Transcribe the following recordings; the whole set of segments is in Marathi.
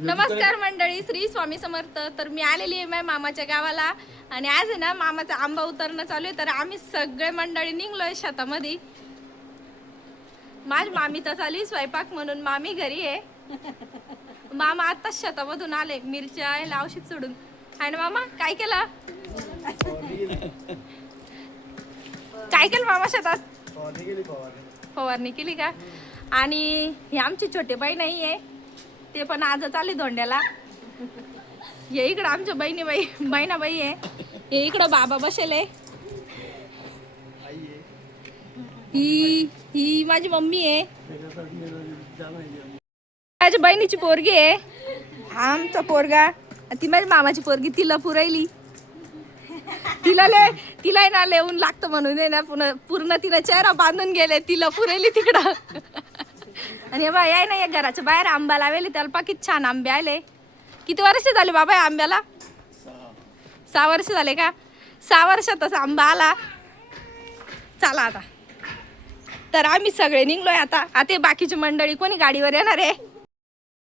नमस्कार मंडळी, श्री स्वामी समर्थ. तर मी आलेली आहे माझ्या मामाच्या गावाला आणि आज आहे ना मामाचा आंबा उतरणं चालू आहे. तर आम्ही सगळे मंडळी निघलोय शेतामध्ये. माझ्या मामीचा चालू आहे स्वयंपाक म्हणून मामी घरी आहे. मामा आताच शेतामधून आले मिरच्या याला औषध सोडून. आणि मामा काय केलं? काय केलं मामा शेतात? फवारणी केली का? आणि ही आमची छोटी बहीण नाही आहे, ते पण आज चालले धोंड्याला. हे इकडं आमच्या बहिणाबाई आहे. हे इकडं बाबा बसेले. ही माझी मम्मी आहे. माझ्या बहिणीची पोरगी आहे. हा आमचा पोरगा. ती माझ्या मामाची पोरगी, तिला पुरायली. तिला ना लेऊन लागतं म्हणून आहे ना पूर्ण तिला चेहरा बांधून गेले. तिला पुरायली तिकडं. आणि बा याय ना या घराच्या बाहेर आंबा लावेले, त्याला पाकित छान आंबे आले. किती वर्ष झाले बाबा या आंब्याला? 6 वर्ष झाले का? 6 वर्षातच आंबा आला. चला आता तर आम्ही सगळे निघलोय. आता बाकीची मंडळी कोणी गाडीवर येणार आहे.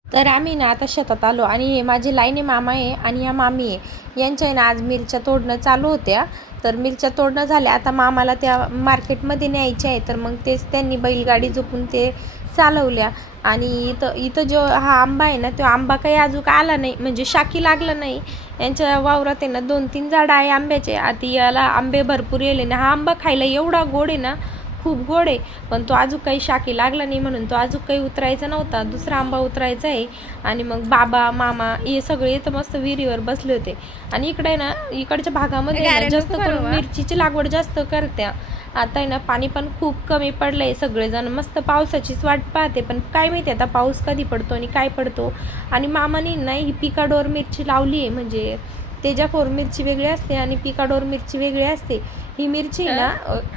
तर आम्ही ना आता शेतात आलो आणि हे माझे लाईनी मामा आहे आणि ह्या मामी आहे. यांच्या ना आज मिरच्या तोडणं चालू होत्या. तर मिरच्या तोडणं झाल्या. आता मामाला त्या मार्केटमध्ये न्यायच्या आहे. तर मग तेच त्यांनी बैलगाडी झोपून ते चालवल्या. आणि इथं जो हा आंबा आहे ना, तो आंबा काही अजून आला नाही, म्हणजे शाकी लागला नाही. यांच्या वावरात आहे ना 2-3 झाडं आहे आंब्याचे. आता याला आंबे भरपूर येले ना. हा आंबा खायला एवढा गोड आहे ना, खूप गोड आहे. पण तो अजून काही शाकी लागला नाही म्हणून तो अजून काही उतरायचा नव्हता. दुसरा आंबा उतरायचा आहे. आणि मग बाबा मामा हे सगळे इथं मस्त विहिरीवर बसले होते. आणि इकडे ना इकडच्या भागामध्ये जास्त करून मिरचीची लागवड जास्त करत्या. आता आहे ना पाणी पण खूप कमी पडलंय. सगळेजण मस्त पावसाचीच वाट पाहते, पण काय माहिती आता पाऊस कधी पडतो आणि काय पडतो. आणि मामाने ना ही पिकाडोर मिरची लावली आहे. म्हणजे तेजाफोर मिरची वेगळी असते आणि पिकाडोर मिरची वेगळी असते. ही मिरची ना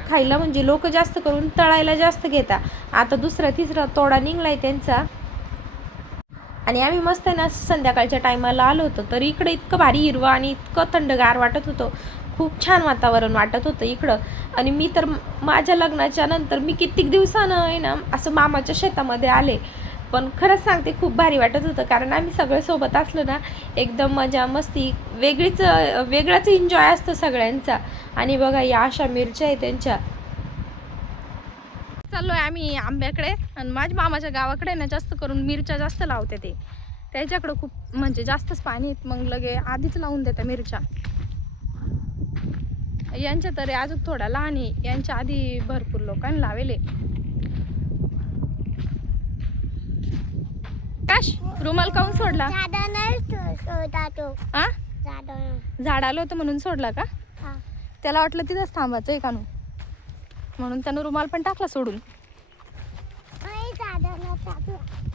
खायला म्हणजे लोक जास्त करून तळायला जास्त घेता. आता 2-3 तोडा निघलाय त्यांचा. आणि आम्ही मस्त ना संध्याकाळच्या टायमाला आलो होतो. तर इकडे इतकं भारी हिरवं आणि इतकं थंडगार वाटत होतं. खूप छान वातावरण वाटत होतं इकडं. आणि मी तर माझ्या लग्नाच्या नंतर मी कित्येक दिवसानं आहे ना असं मामाच्या शेतामध्ये आले. पण खरंच सांगते खूप भारी वाटत होतं, कारण आम्ही सगळे सोबत असलो ना एकदम मजा मस्ती वेगळाच एन्जॉय असतो सगळ्यांचा. आणि बघा या अशा मिरच्या आहे त्यांच्या. चाललोय आम्ही आंब्याकडे. आणि माझ्या मामाच्या गावाकडे ना जास्त करून मिरच्या जास्त लावते ते. त्याच्याकडं खूप म्हणजे जास्तच पाणी आहेत. मग लगे आधीच लावून देतात मिरच्या. यांच्या तरी अजून थोडा लहान आहे. यांच्या आधी भरपूर लोकांनी लावेले. काश रुमाल काऊन सोडला? झाड आलं होतं म्हणून सोडला का? त्याला वाटलं तिथंच थांबायचं आहे कानू, म्हणून त्यानं रुमाल पण टाकला सोडून.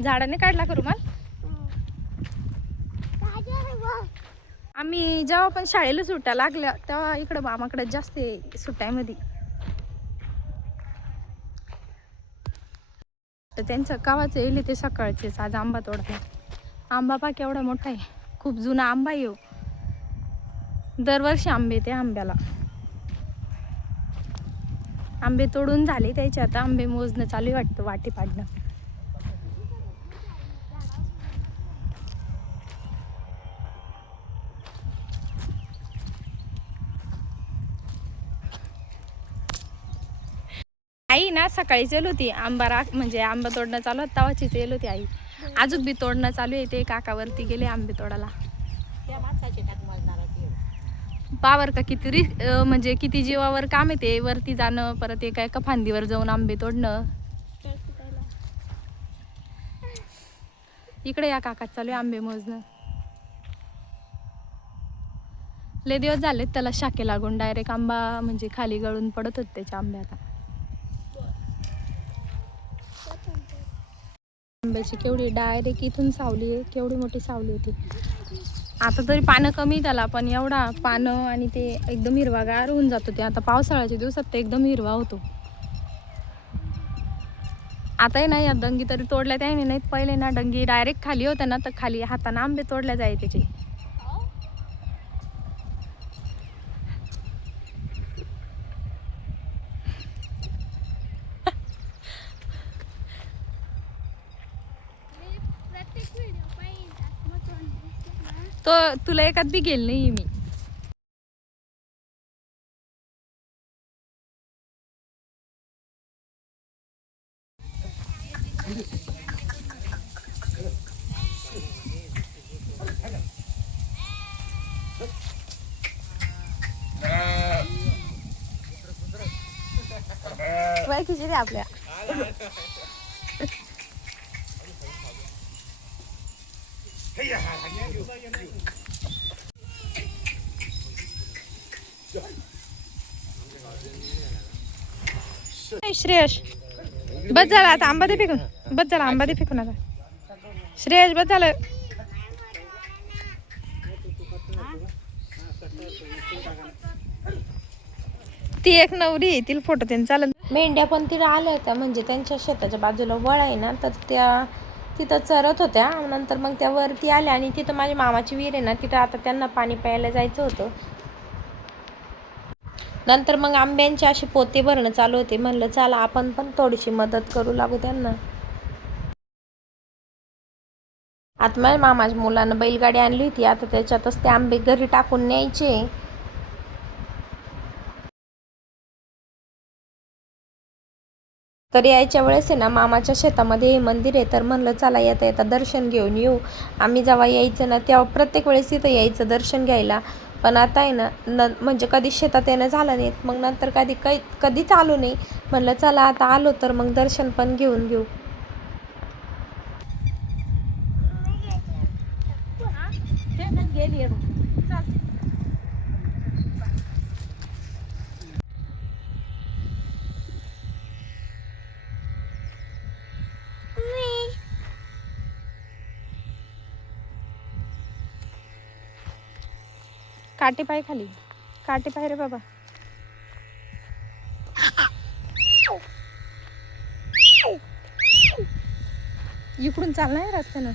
झाडाने काढला का रुमाल? आम्ही जेव्हा पण शाळेला सुट्ट्या लागल्या तेव्हा इकडं मामाकडे जास्त सुट्ट्यामध्ये. तर त्यांचं गावाचं येईल ते सकाळचेच आज आंबा तोडतात. आंबा पा केवढा मोठा आहे, खूप जुना आंबा येऊ. दरवर्षी आंबे ते आंब्याला. आंबे तोडून झाले त्याचे. आता आंबे मोजणं चालू वाटतं, वाटी पाडणं. आई ना सकाळीच येल होती. म्हणजे आंबा तोडणं चालू होतं तेव्हाचीच येल होती आई. अजून बी तोडणं चालू आहे. ते काकावरती गेले आंबे तोडायला. पावर का किती म्हणजे किती जीवावर काम येते वरती जाणं, परत एका एका फांदीवर जाऊन आंबे तोडणं. इकडे या काकात चालू आहे आंबे मोजणं. लय दिवस झालेत त्याला शाके लागून. डायरेक्ट आंबा म्हणजे खाली गळून पडत होते त्याचे आंबे. आता आंब्याची केवढी डायरेक्ट इथून सावली आहे, केवढी मोठी सावली होती. आता तरी पानं कमी त्याला, पण एवढा पानं आणि ते एकदम हिरवागार होऊन जातो. ते आता पावसाळ्याच्या दिवसात ते एकदम हिरवा होतो. आता नाही या डंगी तरी तोडल्या त्याने, नाहीत पहिले ना डंगी डायरेक्ट खाली होत्या ना, तर खाली हाताने आंबे तोडल्या जाय त्याचे. तो तुला एकात बी गेल नाही मी. ओळखीचे रे आपल्या. श्रेयश बस झाला आता, आंबा दे फेकून. बस झाला, आंबा दे फेकून आता. श्रेयश बस झालं. ती एक नवरी आहे, तिला फोटो त्यांनी चालत. मेंढ्या पण तिला आल्या होत्या, म्हणजे त्यांच्या शेताच्या बाजूला वळ आहे ना, तर त्या तिथं चरत होत्या. नंतर मग त्या वरती आल्या आणि तिथं माझी मामाची विहीर आहे ना, तिथं आता त्यांना पाणी प्यायला जायचं होतं. नंतर मग आंब्यांचे असे पोते भरणं चालू होते. म्हणलं चला आपण पण थोडीशी मदत करू लागू त्यांना. आता माझ्या मामाच्या मुलानं बैलगाडी आणली होती, आता त्याच्यातच ते आंबे घरी टाकून न्यायचे. तर यायच्या वेळेस आहे ना, मामाच्या शेतामध्ये हे मंदिर आहे, तर म्हणलं चला येता येता दर्शन घेऊन येऊ. आम्ही जेव्हा यायचं ना, तेव्हा प्रत्येक वेळेस इथं यायचं दर्शन घ्यायला. पण आता आहे ना, म्हणजे कधी शेतात येणं झालं नाही. मग नंतर कधीच आलो नाही. म्हणलं चला आता आलो तर मग दर्शन पण घेऊन घेऊ. काटे पाय खाली, काटे पाय रे बाबा. इकडून चालणार रस्त्यानं.